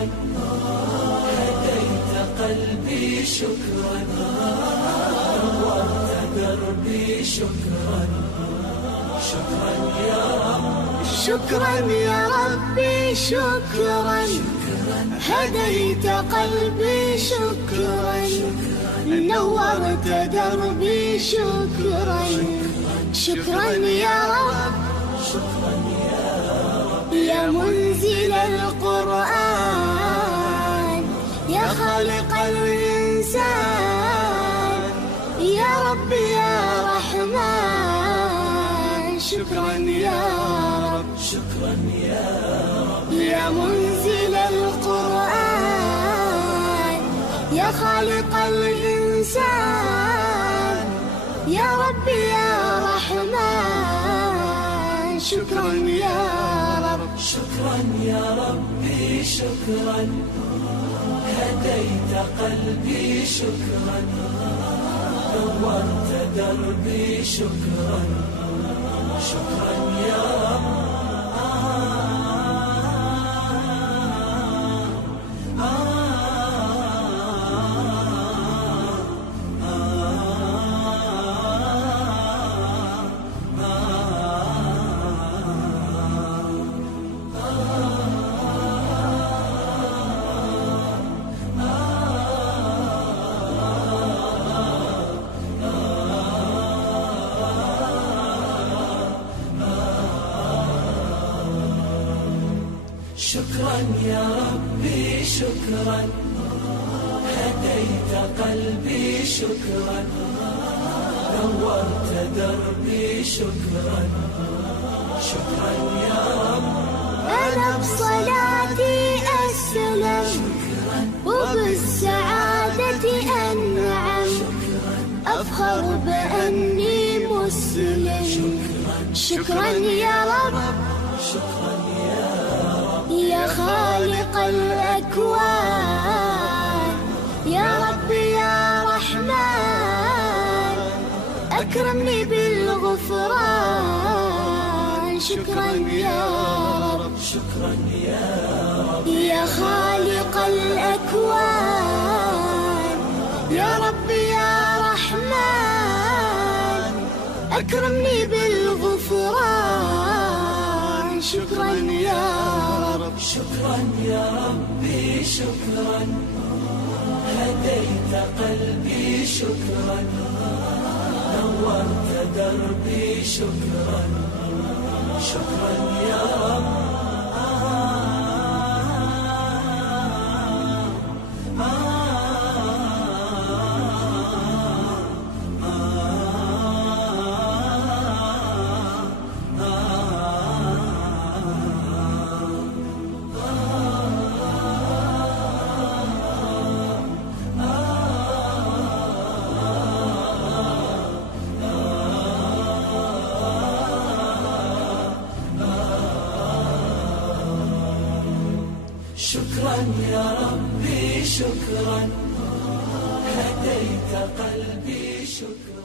شكرا، هديت قلبي شكرا، نورت دربي شكرا، شكرا يا رب، شكرا يا ربي شكرا، هديت قلبي شكرا، نورت دربي شكرا، شكرا يا رب، شكرا يا رب، يا منزل القرآن، يا خالق الإنسان، يا رب يا رحمن، شكرا يا رب، شكرا يا رب، يا منزل القرآن، يا خالق الإنسان، يا رب يا رحمن، شكرا يا رب، شكرا يا ربي شكرا، هديت قلبي شكرا، نورت دربي شكرا، شكرا يا رب، شكرا يا ربي شكرا، هديت قلبي شكرا، نورت دربي شكرا، شكرا يا رب، أنا بصلاتي أسلم، وبالسعادة أنعم، أفخر بأني مسلم، شكرا يا رب، شكرا يا رب، يا خالق الأكوان، يا رب يا رحمن، أكرمني بالغفران، شكرا يا رب، شكرا يا رب، يا خالق الأكوان، يا رب يا رحمن، أكرمني بالغفران، شكرا يا رب، شكرا يا ربي شكرا، هديت قلبي شكرا، نورت دربي شكرا، شكرا يا رب، شكرا يا ربي شكرا، هديت قلبي شكرا.